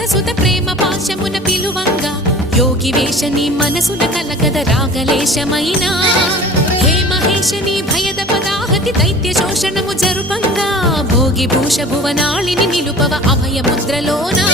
వరసుత ప్రేమ పాశమున పిలువంగా యోగి వేషని మనసున కలగద రాగలేశమైనా హే మహేశని భయద పదాహతి దైత్య శోషణము జరుపంగా భోగి భూష భువనాళిని నిలుపవ అభయ ముద్రలోనా